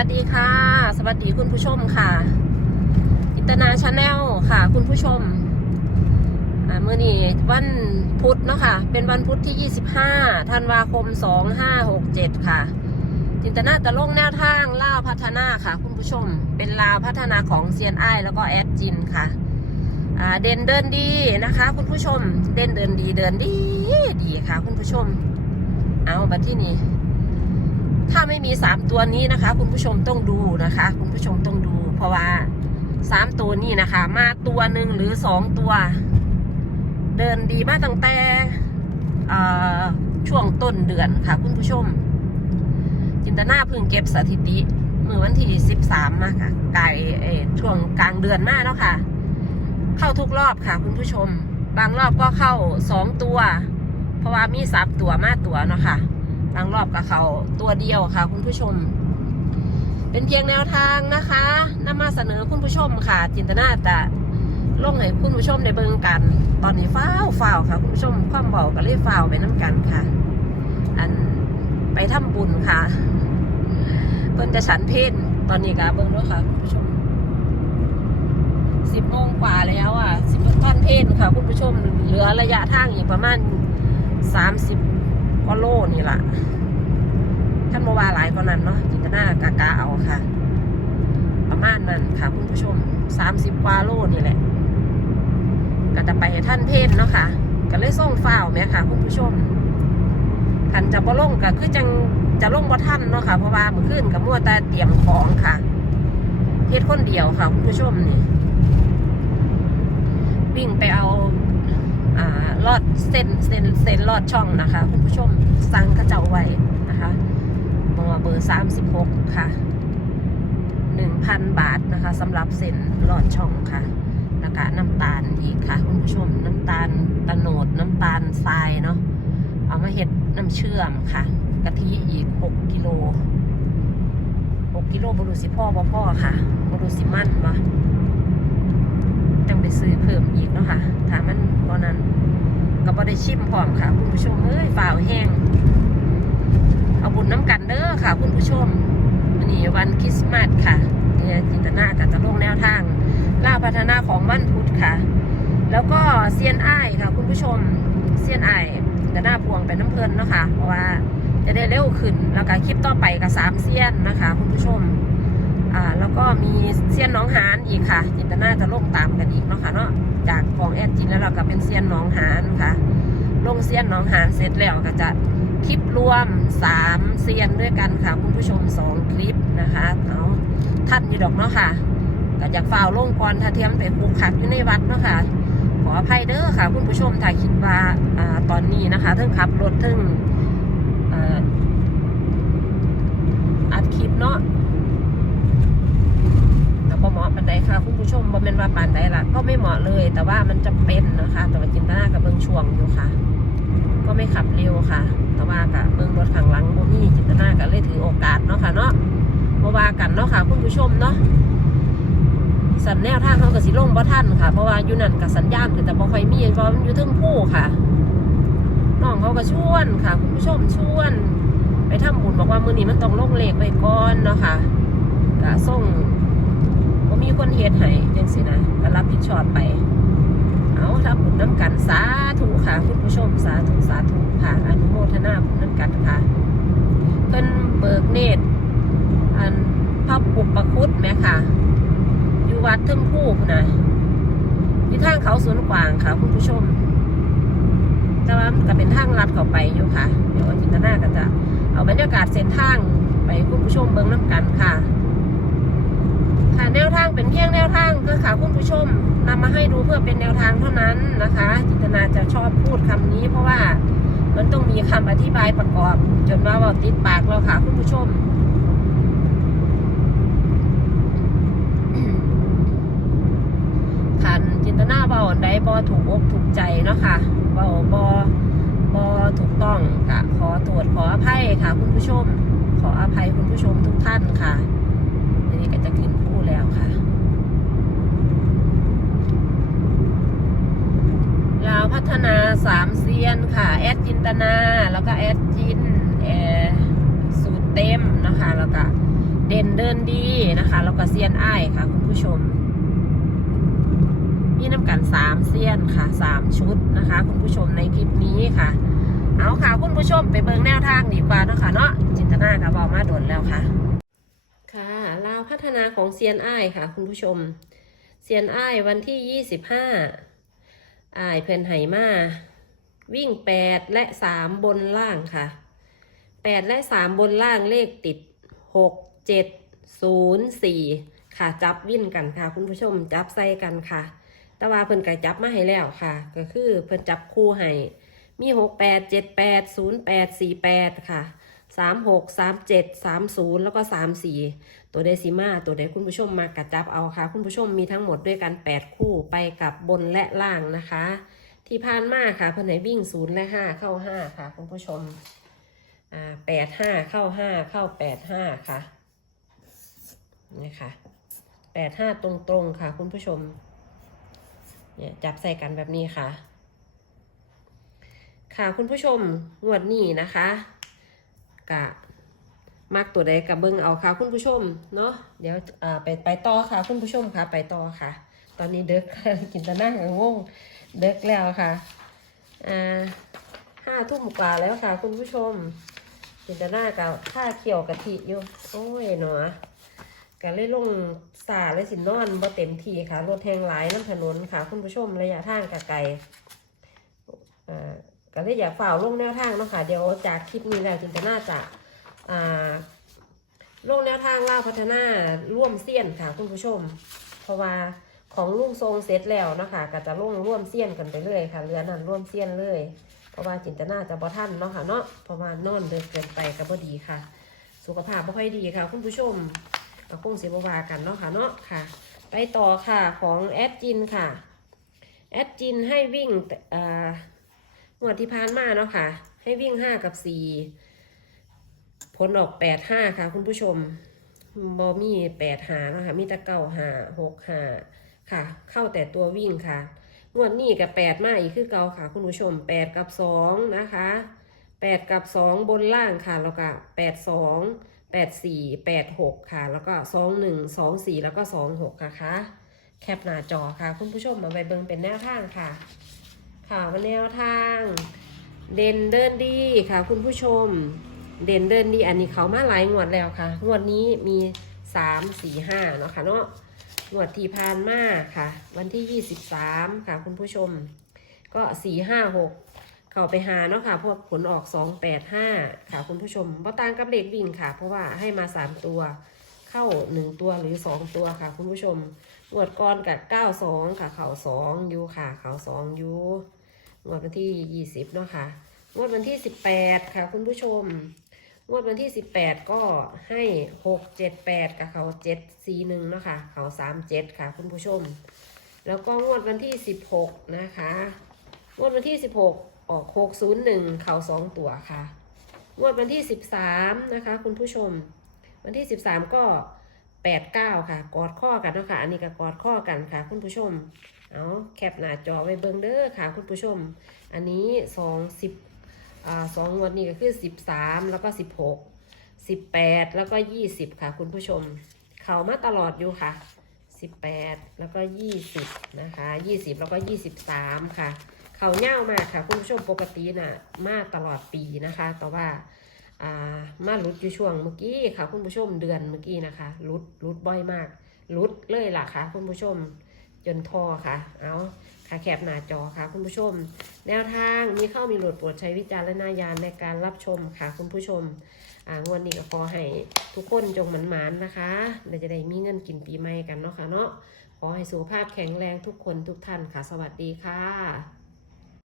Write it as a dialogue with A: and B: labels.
A: วัสดีค่ะ สวัสดีคุณผู้ชมค่ะ อินเตอร์นาชาแนลค่ะ คุณผู้ชมอ่ามื่อนี้วันพุธเนาะค่ะ เป็นวันพุธที่ 25ธันวาคม 2567 ค่ะ จินตนาตะลงแนวทางล่าวพัฒนาค่ะ คุณผู้ชม เป็นลาวพัฒนาของเซียนไอแล้วก็แอดจินค่ะอ่าเด่นเดินดีนะคะ คุณผู้ชม เด่นเดินดีเดินดีดีค่ะ คุณผู้ชม เอาบัดที่นี้ ถ้าไม่มีสามตัวนี้นะคะ คุณผู้ชมต้องดูนะคะ คุณผู้ชมต้องดู เพราะว่าสามตัวนี้นะคะ มาตัวหนึ่งหรือสองตัว เดินดีมากตั้งแต่ช่วงต้นเดือนค่ะ คุณผู้ชม จินตนาพิ่งเก็บสถิติเมื่อวันที่สิบสามมาค่ะไก่ช่วงกลางเดือนมาแล้วค่ะ เข้าทุกรอบค่ะ คุณผู้ชม บางรอบก็เข้าสองตัว เพราะว่ามีสามตัวมาตัวเนาะค่ะ บางรอบกับเขาตัวเดียวค่ะ คุณผู้ชม เป็นเพียงแนวทางนะคะนำมาเสนอคุณผู้ชมค่ะ จินตนาจะลงให้คุณผู้ชมในเบิงกัน ตอนนี้ฟ้าวฟ้าวค่ะ คุณผู้ชมความเบาก็เลยฟ้าวไปน้ำกันค่ะ อันไปทำบุญค่ะเพิ่นจะฉันเพศตอนนี้กะเบิ่งด้วยค่ะคุณผู้ชมสิบโมงกว่าแล้วอะสิบตอนเพศค่ะ คุณผู้ชมเหลือระยะทางอีกประมาณสามสิบ ก็โลนี่ล่ะท่านโมวาหลายกว่านั้นเนาะจินตนากากาเอาค่ะ ประมาณนั้นค่ะคุณผู้ชมสามสิบกว่าโลนี่แหละ ก็จะไปให้ท่านเพศเนาะค่ะ ก็เลยส่งฝ้าวแม่ค่ะ คุณผู้ชมขันจะบ่ลงก็คือจังจะลงบ่ท่านเนาะค่ะ เพราะว่าเมื่อคืนกับมัวแต่เตรียมของค่ะเฮ็ดคนเดียวค่ะ คุณผู้ชมนี่ วิ่งไปเอา ลอดเส้นเส้นเส้นลอดช่องนะคะคุณผู้ชมสั่งกระเจ้าไว้นะคะมอเบอร์สามสิบหกค่ะหนึ่งพันบาทนะคะสำหรับเส้นลอดช่องค่ะแล้วก็น้ำตาลอีกค่ะคุณผู้ชมน้ำตาลตะโนดน้ำตาลทรายเนาะเอามาเห็ดน้ำเชื่อมค่ะกะทิอีกหกกิโลหกกิโลบรูสิพ่อบ่พ่อค่ะบรูสิมั่นปะ จังไปซื้อเพิ่มอีกเนาะค่ะถามมันบ่นั้นก็บ่ได้ชิมพร้อมค่ะ คุณผู้ชมเอ้ยฝ่าแห้งเอาบุญน้ำกันเด้อค่ะ คุณผู้ชมวันนี้วันคริสต์มาสค่ะเนี่ยจินตนาก็จะลงแนวทางล่าพัฒนาของวันพุธค่ะ แล้วก็เซียนไอ้ค่ะ คุณผู้ชมเซียนไอ้จะหน้าพวงไปน้ำเพลินเนาะค่ะเพราะว่าจะได้เร็วขึ้นแล้วก็คลิปต่อไปกับสามเซียนนะคะ คุณผู้ชม อ่าแล้วก็มีเซียนน้องหานอีกค่ะ จินตนาจะลงตามกันอีกเนาะค่ะเนาะจากของแอดจินแล้วเราก็เป็นเซียนน้องหานค่ะ ลงเซียนน้องหานเสร็จแล้วก็จะคลิปรวมสามเซียนด้วยกันค่ะคุณผู้ชมสองคลิปนะคะเอาท่านอยู่ดอกเนาะค่ะก็อยากฝ่าวลงก่อนถ้าเทียมไปปลูกขักอยู่ในวัดเนาะค่ะขออภัยเด้อค่ะ คุณผู้ชมถ้าคิดว่าอ่าตอนนี้นะคะเทิงขับรถเทิงอ่าอัดคลิปเนาะ ก็บ่เหมาะปันใดค่ะคุณผู้ชมบ่แม่นว่าปานใดละก็ไม่เหมาะเลย แต่ว่ามันจำเป็นนะคะ แต่ว่าจินตนากับเบิ่งช่วงอยู่ค่ะ ก็ไม่ขับเร็วค่ะ แต่ว่ากับเบิ่งรถข้างหลังบ่มีจินตนาก็เลยถือโอกาสเนาะค่ะเนาะบ่ว่ากันเนาะค่ะ คุณผู้ชมเนาะสัญแนวทางเขาก็สิลงบ่ทันค่ะ เพราะว่าอยู่นั่นกับสัญญาณก็จะบ่ค่อยมีเพราะมันอยู่ทึ่งผู้ค่ะน้องเขาก็ชวนค่ะ คุณผู้ชมชวน ไปทำบุญบอกว่ามื้อนี้มันต้องลงเลขไว้ก่อนเนาะค่ะก็ส่ง มีคนเฮ็ดให้จังสินะก็รับผิดชอบไป เอาทำบุญน้ำกันสาธุค่ะคุณผู้ชมสาธุสาธุค่ะอนุโมทนาบุญน้ำกันค่ะเพิ่นเบิกเนตรอันพระปุปคุตแหม่ค่ะ อยู่วัดทึงผู้พุ่นะอยู่ทางเขาสวนกวางค่ะคุณผู้ชมแต่ว่าก็เป็นทางลัดเข้าไปอยู่ค่ะ เดี๋ยวจินตนาก็จะเอาบรรยากาศเส้นทางไปคุณผู้ชมเบิ่งน้ำกันค่ะ ค่ะแนวทางเป็นเพียงแนวทางก็ค่ะคุณผู้ชมนำมาให้ดูเพื่อเป็นแนวทางเท่านั้นนะคะ จินตนาจะชอบพูดคำนี้ เพราะว่ามันต้องมีคำอธิบายประกอบ จนว่าเราติดปากเราค่ะคุณผู้ชมขันจินตนาเบาอันใดบอถูกอกถูกใจเนาะค่ะเบาบอบอถูกต้องกะขอตรวจขออภัยค่ะ คุณผู้ชม ขออภัยคุณผู้ชมทุกท่านค่ะอันนี้ก็จะขึ้น แล้วค่ะ ลาวพัฒนาสามเซียนค่ะ แอดจินตนา แล้วก็แอดจินแอสูตรเต็มนะคะ แล้วก็เด่นเดินดีนะคะ แล้วก็เซียนอ้ายค่ะ คุณผู้ชมมีน้ำกันสามเซียนค่ะสามชุดนะคะ คุณผู้ชมในคลิปนี้ค่ะเอาค่ะ คุณผู้ชมไปเบิ่งแนวทางดีกว่านะคะเนาะจินตนากับบอกมาโดนแล้วค่ะ ค่ะลาวพัฒนาของเซียนอ้ายค่ะ คุณผู้ชมเซียนอ้ายวันที่ยี่สิบห้าอ้ายเพื่อนไหมาวิ่งแปดและสามบนล่างค่ะแปดและสามบนล่างเลขติดหกเจ็ดศูนย์สี่ค่ะจับวิ่นกันค่ะ คุณผู้ชมจับใส่กันค่ะ แต่ว่าเพิ่นก็จับมาให้แล้วค่ะ ก็คือเพิ่นจับคู่ให้มีหกแปดเจ็ดแปดศูนย์แปดสี่แปดค่ะ สามหกสามเจ็ดสามศูนย์แล้วก็สามสี่ตัวเดซิมาตัวใดคุณผู้ชมมากระจับเอาค่ะ คุณผู้ชมมีทั้งหมดด้วยกันแปดคู่ไปกับบนและล่างนะคะ ที่ผ่านมาค่ะเพิ่นไหนวิ่งศูนย์และห้าเข้าห้าค่ะ คุณผู้ชมอ่าแปดห้าเข้าห้าเข้าแปดห้าค่ะนี่ค่ะแปดห้าตรงๆค่ะ คุณผู้ชมเนี่ยจับใส่กันแบบนี้ค่ะ ค่ะคุณผู้ชมงวดนี้นะคะ กะมักตัวใดกับเบิ้งเอาค่ะคุณผู้ชมเนาะเดี๋ยวไปไปต่อค่ะคุณผู้ชมค่ะ ไปต่อค่ะ ตอนนี้เด็กกินตะนั่งงงเด็กแล้วค่ะอ่าห้าทุ่มกว่าแล้วค่ะ คุณผู้ชมกินตะนากับข้าเขียวกะทิอยู่โอ้ยหนอก็เลยลงสาเลยสินอนบ่เต็มทีค่ะรถแทงหลายน้ำถนนค่ะ คุณผู้ชมระยะทางกะไกลอ่า ก็เลยอยากฝ่าวลงแนวทางเนาะค่ะเดี๋ยวจากคลิปนี้แล้วจินตนาจะอ่าลงแนวทางล่าพัฒนาร่วมเสี้ยนค่ะคุณผู้ชม เพราะว่าของลุงทรงเสร็จแล้วนะคะก็จะลงร่วมเสี้ยนกันไปเรื่อยค่ะเรือนั้นร่วมเสี้ยนเลย เพราะว่าจินตนาจะบ่ท่านเนาะค่ะเนาะเพราะว่านอนเดินเกินไปก็บ่ดีค่ะ สุขภาพไม่ค่อยดีค่ะ คุณผู้ชมก็คงเสียบวากันเนาะค่ะเนาะค่ะ ไปต่อค่ะของแอดจินค่ะแอดจินให้วิ่งอ่า งวดที่ผ่านมาเนาะค่ะ ให้วิ่งห้ากับสี่ผลออกแปดห้าค่ะ คุณผู้ชมบอมีแปดหาเนาะค่ะมีต่เก้าหาหกหาค่ะ เข้าแต่ตัววิ่งค่ะงวดนี้กับแปดมาอีกคือเก่าค่ะ คุณผู้ชมแปดกับสองนะคะแปดกับสองบนล่างค่ะ แล้วก็แปดสองแปดสี่แปดหกค่ะ แล้วก็สองหนึ่งสองสี่แล้วก็สองหกนะคะแคปหน้าจอค่ะ คุณผู้ชมมาไปเบิ่งเป็นแนวทางค่ะ ค่ะวันแนวทาง เด่นเดินดีค่ะ คุณผู้ชม เด่นเดินดีอันนี้เขามาหลายงวดแล้วค่ะ งวดนี้มีสามสี่ห้าเนาะค่ะเนาะงวดที่ผ่านมาค่ะ วันที่ยี่สิบสามค่ะ คุณผู้ชม ก็สี่ห้าหกเข้าไปหาเนาะค่ะพราะผลออก285ค่ะคุณผู้ชมบ่ต่างกับเลขวิ่งค่ะ เพราะว่าให้มา3ตัวเข้า1ตัวหรือ2ตัวค่ะ คุณผู้ชมงวดก่อนกับ92ค่ะ เข่า2องยูค่ะ เข่า2องยู งวดวันที่ 20 เนาะค่ะ งวดวันที่ 18 ค่ะ คุณผู้ชม งวดวันที่ 18 ก็ให้ 6 7 8 กับเขา7 4 1เนาะค่ะ เขา3 7 ค่ะ คุณผู้ชม แล้วก็งวดวันที่ 16 นะคะ งวดวันที่ 16 ออก 601 เขาสองตัวค่ะ งวดวันที่ 13 นะคะ คุณผู้ชม วันที่ 13 ก็ 89ค่ะ กอดข้อกันเนาะค่ะ อันนี้ก็กอดข้อกันค่ะ คุณผู้ชม เอาแคปหน้าจอไว้เบิ่งเด้อค่ะ คุณผู้ชม อันนี้2 10อ่าสองงวดนี้ก็คือ13แล้วก็16 18แล้วก็20ค่ะ คุณผู้ชม เขามาตลอดอยู่ค่ะ18แล้วก็20นะคะ20แล้วก็23ค่ะ เขาเน่าวมากค่ะ คุณผู้ชมปกติน่ะมาตลอดปีนะคะ แต่ว่า อ่ามาลุดอยู่ช่วงเมื่อกี้ค่ะคุณผู้ชมเดือนเมื่อกี้นะคะลุดลุดบ่อยมากลุดเลยล่ะค่ะคุณผู้ชมจนทอค่ะ เอาค่ะแคบหน้าจอค่ะ คุณผู้ชม แนวทางมีเข้ามีหลุดโปรดใช้วิจารณญาณในการรับชมค่ะ คุณผู้ชม อ่างวดนี้ก็ขอให้ทุกคนจงหมันๆนะคะเราจะได้มีเงินกินปีใหม่กันเนาะค่ะเนาะ ขอให้สุขภาพแข็งแรงทุกคนทุกท่านค่ะ สวัสดีค่ะ